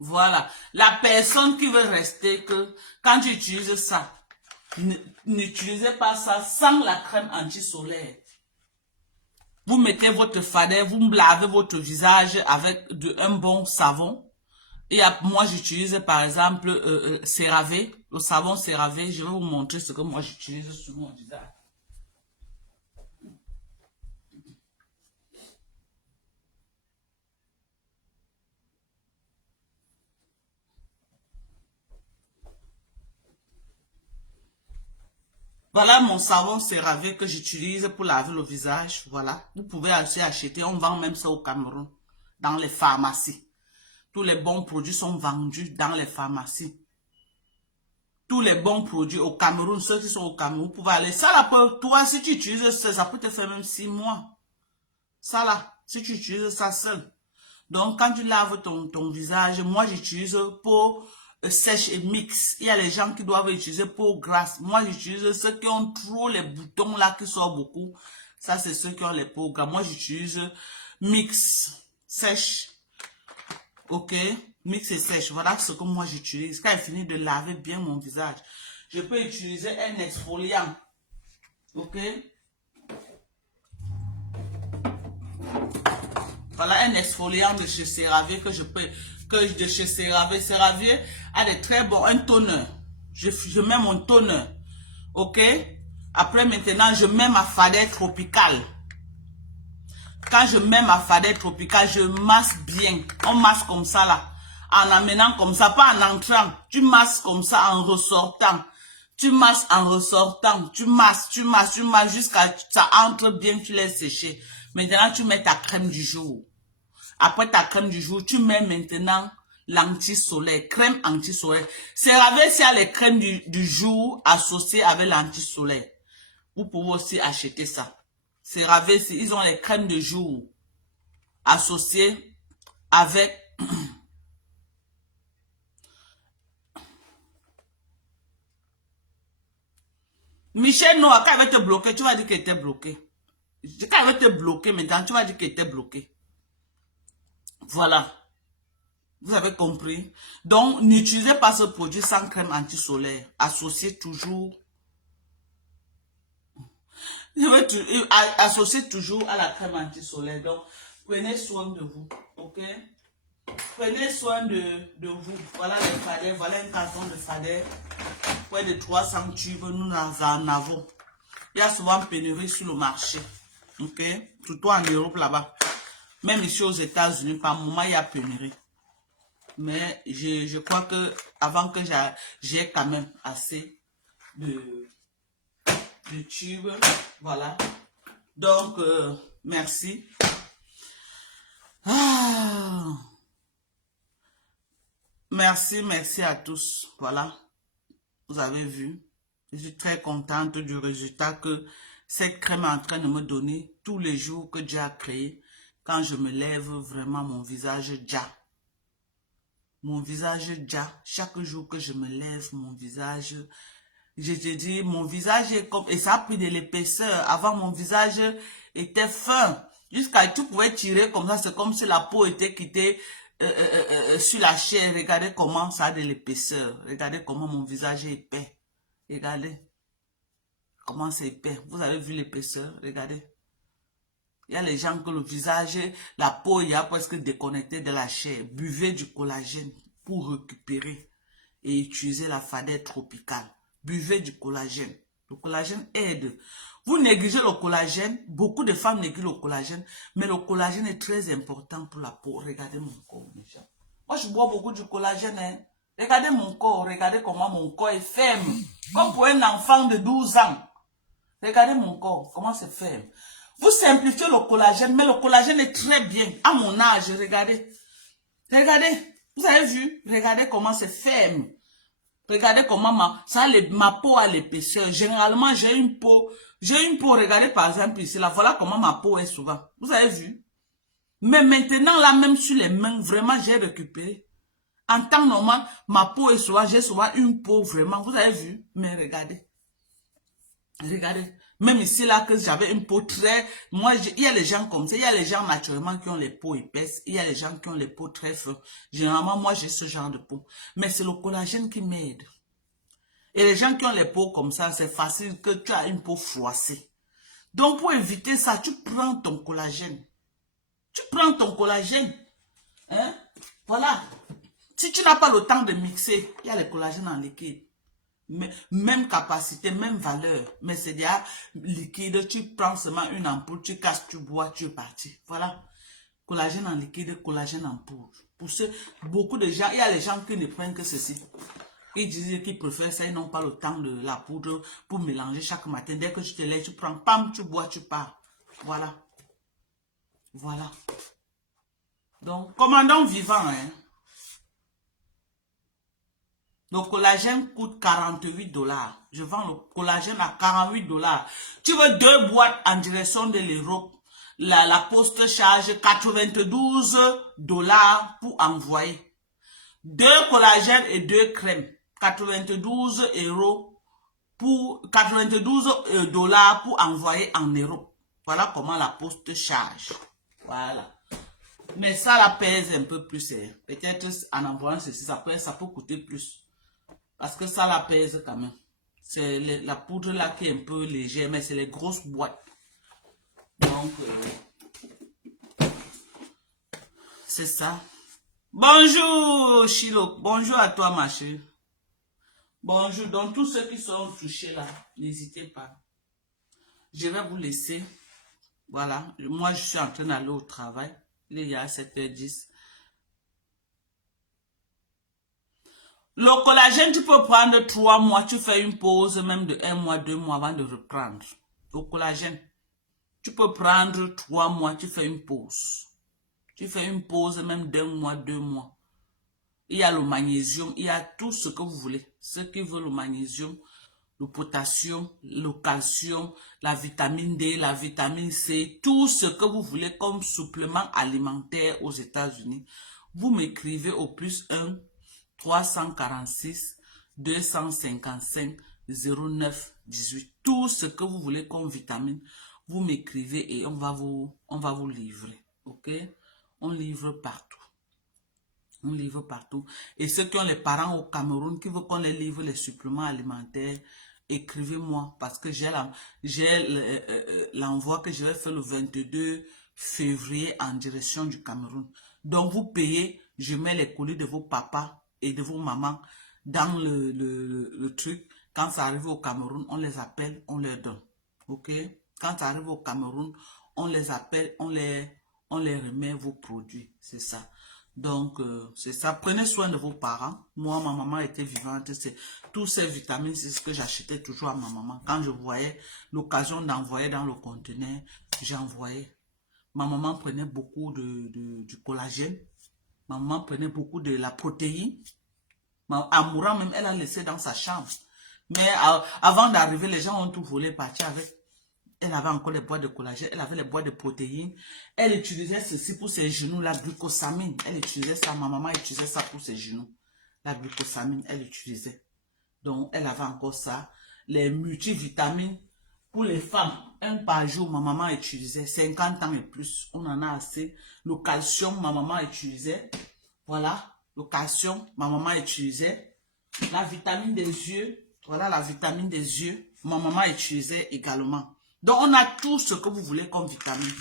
voilà. La personne qui veut rester que, quand tu utilises ça, n'utilisez pas ça sans la crème anti-solaire. Vous mettez votre fadet, vous lavez votre visage avec un bon savon. Et moi, j'utilise par exemple CeraVe, le savon CeraVe. Je vais vous montrer ce que moi j'utilise sur mon visage. Voilà mon savon CeraVe que j'utilise pour laver le visage. Voilà. Vous pouvez aussi acheter. On vend même ça au Cameroun. Dans les pharmacies. Tous les bons produits sont vendus dans les pharmacies. Tous les bons produits au Cameroun. Ceux qui sont au Cameroun, vous pouvez aller. Ça là, pour toi, si tu utilises ça peut te faire même 6 mois. Ça là, si tu utilises ça seul. Donc, quand tu laves ton visage, moi j'utilise pour sèche et mix. Il y a les gens qui doivent utiliser peau grasse. Moi, j'utilise ceux qui ont trop les boutons là qui sortent beaucoup. Ça, c'est ceux qui ont les peaux grasses. Moi, j'utilise mix, sèche. Ok? Mix et sèche. Voilà ce que moi j'utilise. Quand j'ai fini de laver bien mon visage, je peux utiliser un exfoliant. Ok? Voilà un exfoliant de chez CeraVe de chez CeraVe. CeraVe a des très bons, un toner. Je mets mon toner. Ok? Après maintenant, je mets ma fadette tropicale. Quand je mets ma fadette tropicale, je masse bien. On masse comme ça là. En amenant comme ça, pas en entrant. Tu masses comme ça en ressortant. Tu masses en ressortant. Tu masses jusqu'à ce que ça entre bien, tu laisses sécher. Maintenant, tu mets ta crème du jour. Après ta crème du jour, tu mets maintenant l'anti-soleil, crème anti-soleil. CeraVe, s'il y a les crèmes du jour associées avec l'anti-soleil. Vous pouvez aussi acheter ça. CeraVe, ils ont les crèmes de jour associées avec... Michel Noah, quand elle va te bloquer, tu vas dire qu'elle était bloquée. Quand elle va te bloquer maintenant, tu vas dire qu'elle était bloquée. Voilà. Vous avez compris? Donc, n'utilisez pas ce produit sans crème anti-solaire. Associez toujours. Associez toujours à la crème anti-solaire. Donc, prenez soin de vous. Ok? Prenez soin de vous. Voilà les fadets. Voilà un carton de fadets. Près de 300 tubes, nous en avons. Il y a souvent pénurie sur le marché. Ok? Surtout en Europe là-bas. Même ici aux États-Unis, par moment, il y a pénurie. Mais je crois que avant que j'ai quand même assez de tubes. Voilà. Donc, merci. Merci à tous. Voilà. Vous avez vu. Je suis très contente du résultat que cette crème est en train de me donner tous les jours que Dieu a créé. Quand je me lève, vraiment mon visage déjà. Mon visage déjà. Chaque jour que je me lève, mon visage Je te dis, mon visage est comme... Et ça a pris de l'épaisseur. Avant, mon visage était fin. Jusqu'à tu pouvais tirer comme ça. C'est comme si la peau était quittée sur la chair. Regardez comment ça a de l'épaisseur. Regardez comment mon visage est épais. Regardez comment c'est épais. Vous avez vu l'épaisseur? Regardez. Il y a les gens que le visage, la peau, il y a presque déconnecté de la chair. Buvez du collagène pour récupérer et utiliser la fadette tropicale. Buvez du collagène. Le collagène aide. Vous négligez le collagène. Beaucoup de femmes négligent le collagène. Mais le collagène est très important pour la peau. Regardez mon corps, mes gens. Moi, je bois beaucoup du collagène. Hein. Regardez mon corps. Regardez comment mon corps est ferme. Comme pour un enfant de 12 ans. Regardez mon corps. Comment c'est ferme. Vous simplifiez le collagène. Mais le collagène est très bien. À mon âge, regardez. Regardez. Vous avez vu? Regardez comment c'est ferme. Regardez comment ma peau a l'épaisseur. Généralement, j'ai une peau, regardez par exemple ici, là, voilà comment ma peau est souvent. Vous avez vu? Mais maintenant, là, même sur les mains, vraiment, j'ai récupéré. En temps normal, ma peau est souvent, j'ai souvent une peau vraiment, vous avez vu? Mais regardez. Regardez. Même ici, là, que j'avais une peau très... Moi, il y a les gens comme ça. Il y a les gens naturellement qui ont les peaux épaisses. Il y a les gens qui ont les peaux très fines. Généralement, moi, j'ai ce genre de peau. Mais c'est le collagène qui m'aide. Et les gens qui ont les peaux comme ça, c'est facile que tu as une peau froissée. Donc, pour éviter ça, tu prends ton collagène. Tu prends ton collagène. Hein? Voilà. Si tu n'as pas le temps de mixer, il y a le collagène en liquide. Même capacité, même valeur, mais c'est déjà liquide, tu prends seulement une ampoule, tu casses, tu bois, tu es parti. Voilà. Collagène en liquide, collagène en poudre. Pour ceux, beaucoup de gens, il y a les gens qui ne prennent que ceci. Ils disent qu'ils préfèrent ça, ils n'ont pas le temps de la poudre pour mélanger chaque matin. Dès que tu te lèves, tu prends, pam, tu bois, tu pars. Voilà. Voilà. Donc, commandant vivant, hein. Le collagène coûte 48 $. Je vends le collagène à 48 $. Tu veux 2 boîtes en direction de l'Europe. La poste charge 92 $ pour envoyer. 2 collagènes et 2 crèmes. 92 € pour 92 $ pour envoyer en Europe. Voilà comment la poste charge. Voilà. Mais ça la pèse un peu plus. Peut-être en envoyant ceci, ça peut coûter plus. Parce que ça la pèse quand même. C'est la poudre là qui est un peu légère, mais c'est les grosses boîtes. Donc, c'est ça. Bonjour Chilo, bonjour à toi ma chérie. Bonjour, donc tous ceux qui sont touchés là, n'hésitez pas. Je vais vous laisser. Voilà, moi je suis en train d'aller au travail. Il est à 7h10. Le collagène, tu peux prendre 3 mois, tu fais une pause même de 1 mois, 2 mois avant de reprendre. Le collagène, tu peux prendre 3 mois, tu fais une pause. Tu fais une pause même d'1 mois, 2 mois. Il y a le magnésium, il y a tout ce que vous voulez. Ceux qui veulent le magnésium, le potassium, le calcium, la vitamine D, la vitamine C, tout ce que vous voulez comme supplément alimentaire aux États-Unis. Vous m'écrivez au +1 346 255 09 18. Tout ce que vous voulez comme vitamine, vous m'écrivez et on va vous livrer. Ok? On livre partout. On livre partout. Et ceux qui ont les parents au Cameroun, qui veulent qu'on les livre les suppléments alimentaires, écrivez-moi parce que j'ai l'envoi que je vais faire le 22 février en direction du Cameroun. Donc vous payez, je mets les colis de vos papas et de vos mamans dans le truc. Quand ça arrive au Cameroun, on les appelle, on leur donne. Ok? Quand ça arrive au Cameroun, on les appelle, on les remet vos produits. C'est ça. Donc, c'est ça. Prenez soin de vos parents. Moi, ma maman était vivante. Tous ces vitamines, c'est ce que j'achetais toujours à ma maman. Quand je voyais l'occasion d'envoyer dans le conteneur, j'envoyais. Ma maman prenait beaucoup du collagène. Ma maman prenait beaucoup de la protéine. En mourant même, elle a laissé dans sa chambre. Mais avant d'arriver, les gens ont tout volé, partir avec. Elle avait encore les boîtes de collagène, elle avait les boîtes de protéines. Elle utilisait ceci pour ses genoux, la glucosamine. Elle utilisait ça, ma maman utilisait ça pour ses genoux. La glucosamine, elle utilisait. Donc, elle avait encore ça. les multivitamines pour les femmes. Un par jour, ma maman utilisait 50 ans et plus. On en a assez. Le calcium, ma maman utilisait. Voilà, le calcium, ma maman utilisait. La vitamine des yeux, voilà la vitamine des yeux, ma maman utilisait également. Donc, on a tout ce que vous voulez comme vitamine.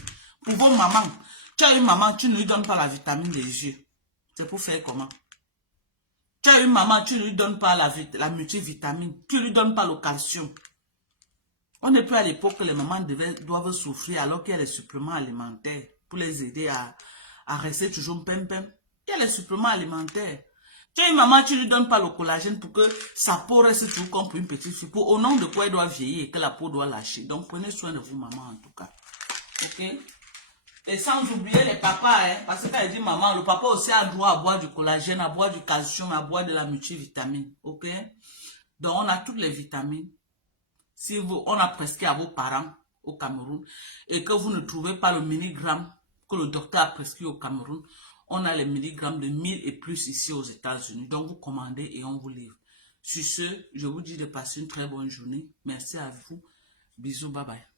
Pour vos mamans, tu as une maman, tu ne lui donnes pas la vitamine des yeux. C'est pour faire comment? Tu as une maman, tu ne lui donnes pas la multivitamine, tu ne lui donnes pas le calcium. On n'est plus à l'époque que les mamans doivent souffrir alors qu'il y a les suppléments alimentaires pour les aider à rester toujours pem-pem. Il y a les suppléments alimentaires. Tu as une maman, tu ne lui donnes pas le collagène pour que sa peau reste toujours comme pour une petite fille. Au nom de quoi elle doit vieillir et que la peau doit lâcher. Donc prenez soin de vous, maman, en tout cas. Ok? Et sans oublier les papas, hein, parce que quand elle dit maman, le papa aussi a droit à boire du collagène, à boire du calcium, à boire de la multivitamine. Ok? Donc on a toutes les vitamines. Si on a prescrit à vos parents au Cameroun et que vous ne trouvez pas le milligramme que le docteur a prescrit au Cameroun, on a les milligrammes de 1000 et plus ici aux États-Unis. Donc vous commandez et on vous livre. Sur ce, je vous dis de passer une très bonne journée. Merci à vous. Bisous, bye bye.